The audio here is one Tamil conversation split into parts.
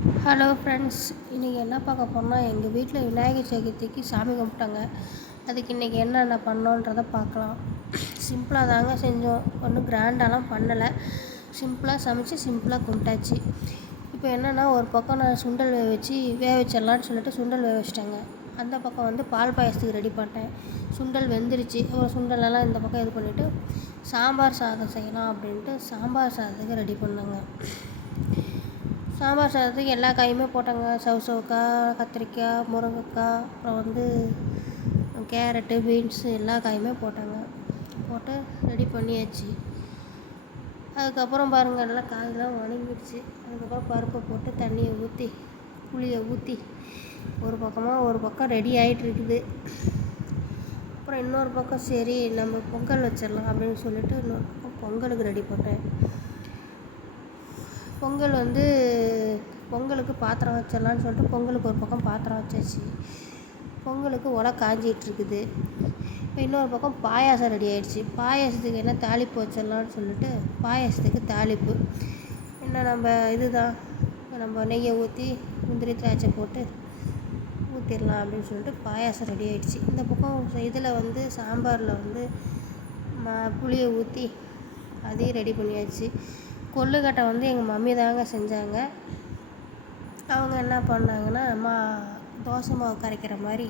ஹலோ ஃப்ரெண்ட்ஸ், இன்றைக்கி என்ன பார்க்க போகிறோம்னா எங்கள் வீட்டில் விநாயகர் சதுர்த்திக்கு சாமி கும்பிட்டாங்க. அதுக்கு இன்றைக்கி என்னென்ன பண்ணோன்றதை பார்க்கலாம். சிம்பிளாக தாங்க செஞ்சோம், ஒன்றும் கிராண்டாலாம் பண்ணலை. சிம்பிளாக சமைச்சு சிம்பிளாக கும்பிட்டாச்சு. இப்போ என்னென்னா, ஒரு பக்கம் நான் சுண்டல் வேக வச்சிடலான்னு சொல்லிட்டு சுண்டல் வேக வச்சிட்டேங்க. அந்த பக்கம் வந்து பால் பாயசத்துக்கு ரெடி பண்ணிட்டேன். சுண்டல் வெந்துருச்சு. ஒரு சுண்டலெல்லாம் இந்த பக்கம் இது பண்ணிவிட்டு சாம்பார் சாதம் செய்யலாம் அப்படின்ட்டு சாம்பார் சாதத்துக்கு ரெடி பண்ணேங்க. சாம்பார் சாதத்துக்கு எல்லா காயுமே போட்டாங்க. சவுசவுக்காய், கத்திரிக்காய், முருங்கைக்காய், அப்புறம் வந்து கேரட்டு, பீன்ஸு எல்லா காயுமே போட்டாங்க. போட்டு ரெடி பண்ணியாச்சு. அதுக்கப்புறம் பாருங்கள், நல்லா காயெல்லாம் வணங்கிடுச்சு. அதுக்கப்புறம் பருப்பை போட்டு தண்ணியை ஊற்றி புளியை ஊற்றி ஒரு பக்கம் ரெடி ஆகிட்டு இருக்குது. அப்புறம் இன்னொரு பக்கம் சரி நம்ம பொங்கல் வச்சிடலாம் அப்படின்னு சொல்லிட்டு இன்னொரு பக்கம் பொங்கலுக்கு ரெடி பண்ணேன். பொங்கலுக்கு பாத்திரம் வச்சிடலான்னு சொல்லிட்டு பொங்கலுக்கு ஒரு பக்கம் பாத்திரம் வச்சாச்சு. பொங்கலுக்கு உலை காஞ்சிகிட்ருக்குது. இப்போ இன்னொரு பக்கம் பாயாசம் ரெடி ஆகிடுச்சு. பாயாசத்துக்கு என்ன தாளிப்பு வச்சிடலான்னு சொல்லிட்டு பாயாசத்துக்கு தாளிப்பு என்ன நம்ம நெய்யை ஊற்றி முந்திரி திராட்சை போட்டு ஊற்றிடலாம் அப்படின்னு சொல்லிட்டு பாயாசம் ரெடி ஆகிடுச்சு. இந்த பக்கம் இதில் வந்து சாம்பாரில் வந்து புளியை ஊற்றி அதையும் ரெடி பண்ணியாச்சு. கொள்ளுக்கட்டை வந்து எங்கள் மம்மி தாங்க செஞ்சாங்க. அவங்க என்ன பண்ணாங்கன்னா, தோசை மாவு கரைக்கிற மாதிரி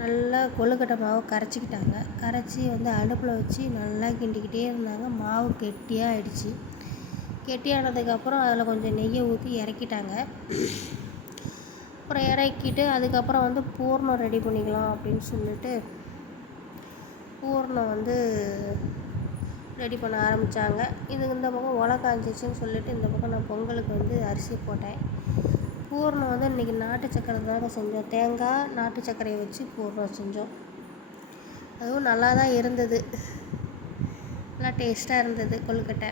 நல்லா கொள்ளுக்கட்டை மாவு கரைச்சிக்கிட்டாங்க. கரைச்சி வந்து அடுப்பில் வச்சு நல்லா கிண்டிக்கிட்டே இருந்தாங்க. மாவு கெட்டியாக ஆயிடுச்சு. கெட்டியானதுக்கப்புறம் அதில் கொஞ்சம் நெய்யை ஊற்றி இறக்கிட்டாங்க. அப்புறம் இறக்கிட்டு அதுக்கப்புறம் வந்து பூர்ணம் ரெடி பண்ணிக்கலாம் அப்படின்னு சொல்லிட்டு பூர்ணம் வந்து ரெடி பண்ண ஆரம்பித்தாங்க. இந்த பக்கம் உலை காஞ்சிச்சுன்னு சொல்லிட்டு இந்த பக்கம் நான் பொங்கலுக்கு வந்து அரிசி போட்டேன். பூர்ணம் வந்து இன்றைக்கி நாட்டு சக்கரை தாங்க செஞ்சோம். தேங்காய், நாட்டு சர்க்கரையை வச்சு பூர்ணம் செஞ்சோம். அதுவும் நல்லா தான் இருந்தது. நல்லா டேஸ்ட்டாக இருந்தது கொழுக்கட்டை.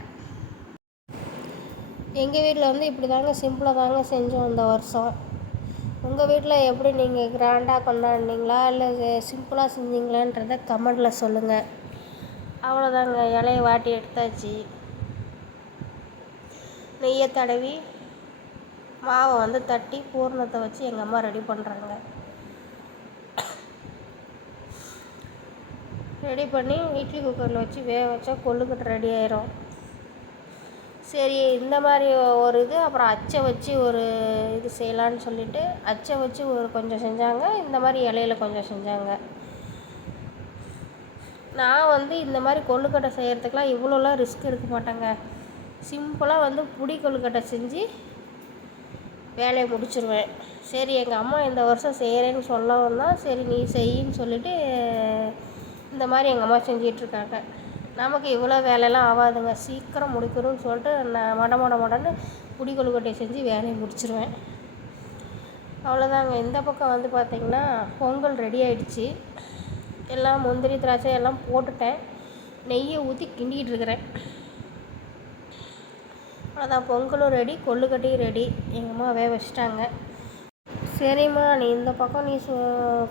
எங்கள் வீட்டில் வந்து இப்படி தாங்க சிம்பிளாக தாங்க செஞ்சோம் இந்த வருஷம். உங்கள் வீட்டில் எப்படி நீங்கள் கிராண்டாக கொண்டாடினீங்களா இல்லை சிம்பிளாக செஞ்சீங்களான்றதை கமெண்டில் சொல்லுங்கள். அவ்வளோதாங்க, இலையை வாட்டி எடுத்தாச்சு. நெய்யை தடவி மாவை வந்து தட்டி பூர்ணத்தை வச்சு எங்கள் அம்மா ரெடி பண்ணுறாங்க. ரெடி பண்ணி இட்லி குக்கரில் வச்சு வேக வச்சா கொள்ளுக்கட்டை ரெடி ஆயிரும். சரி, இந்த மாதிரி ஒரு இது அப்புறம் அச்சை வச்சு ஒரு இது செய்யலான்னு சொல்லிவிட்டு அச்சை வச்சு கொஞ்சம் செஞ்சாங்க. இந்த மாதிரி இலையில கொஞ்சம் செஞ்சாங்க. நான் வந்து இந்த மாதிரி கொள்ளுக்கட்டை செய்கிறதுக்கெலாம் இவ்வளோலாம் ரிஸ்க் எடுக்க மாட்டேங்க. சிம்பிளாக வந்து புடி கொள்ளுக்கட்டை செஞ்சு வேலையை முடிச்சிடுவேன். சரி, எங்கள் அம்மா இந்த வருஷம் செய்கிறேன்னு சொல்லவும் தான் சரி நீ செய்யின்னு சொல்லிவிட்டு இந்த மாதிரி எங்கள் அம்மா செஞ்சிகிட்ருக்காங்க. நமக்கு இவ்வளோ வேலையெல்லாம் ஆகாதுங்க. சீக்கிரம் முடிக்கணும்னு சொல்லிட்டு நான் மடன்னு புடி கொள்ளுக்கட்டையை செஞ்சு வேலையை முடிச்சிடுவேன். அவ்வளோதாங்க. இந்த பக்கம் வந்து பார்த்திங்கன்னா பொங்கல் ரெடி ஆகிடுச்சு. எல்லாம் முந்திரி திராட்சை எல்லாம் போட்டுட்டேன். நெய்யை ஊற்றி கிண்டிகிட்டு இருக்கிறேன். அவ்வளோதான், பொங்கலும் ரெடி, கொள்ளுக்கட்டையும் ரெடி. எங்கள் அம்மா வேக வச்சிட்டாங்க. சரிம்மா, நீ இந்த பக்கம்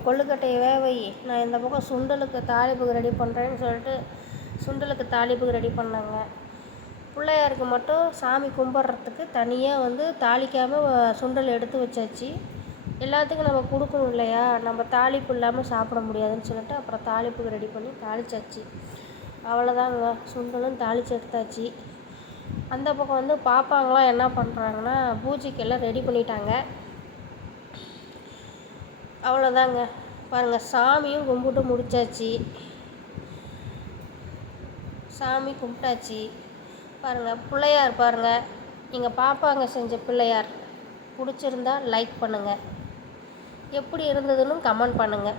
கொள்ளுக்கட்டையை வேக வை, நான் இந்த பக்கம் சுண்டலுக்கு தாளிப்புக்கு ரெடி பண்ணுறேன்னு சொல்லிட்டு சுண்டலுக்கு தாளிப்புக்கு ரெடி பண்ணாங்க. பிள்ளையாருக்கு மட்டும் சாமி கும்பிட்றதுக்கு தனியாக வந்து தாளிக்காமல் சுண்டல் எடுத்து வச்சாச்சு. எல்லாத்துக்கும் நம்ம கொடுக்கணும் இல்லையா, நம்ம தாளிப்பு இல்லாமல் சாப்பிட முடியாதுன்னு சொல்லிட்டு அப்புறம் தாளிப்புக்கு ரெடி பண்ணி தாளிச்சாச்சு. அவ்வளோதாங்க, சுண்டலும் தாளித்து எடுத்தாச்சு. அந்த பக்கம் வந்து பாப்பாங்களாம் என்ன பண்ணுறாங்கன்னா பூஜைக்கெல்லாம் ரெடி பண்ணிட்டாங்க. அவ்வளோதாங்க, பாருங்கள், சாமியும் கும்பிட்டு முடித்தாச்சு. சாமி கும்பிட்டாச்சு. பாருங்கள், பிள்ளையார் பாருங்கள், எங்கள் பாப்பாங்க செஞ்ச பிள்ளையார். பிடிச்சிருந்தா லைக் பண்ணுங்கள், எப்படி இருந்ததுன்னு கமெண்ட் பண்ணுங்கள்.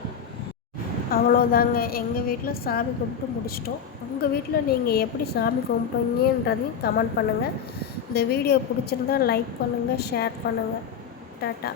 அவ்வளோதாங்க, எங்கள் வீட்டில் சாமி கும்பிட்டு முடிச்சிட்டோம். உங்கள் வீட்டில் நீங்கள் எப்படி சாமி கும்பிட்டீங்கன்றதையும் கமெண்ட் பண்ணுங்கள். இந்த வீடியோ பிடிச்சிருந்தா லைக் பண்ணுங்கள், ஷேர் பண்ணுங்கள். டாட்டா.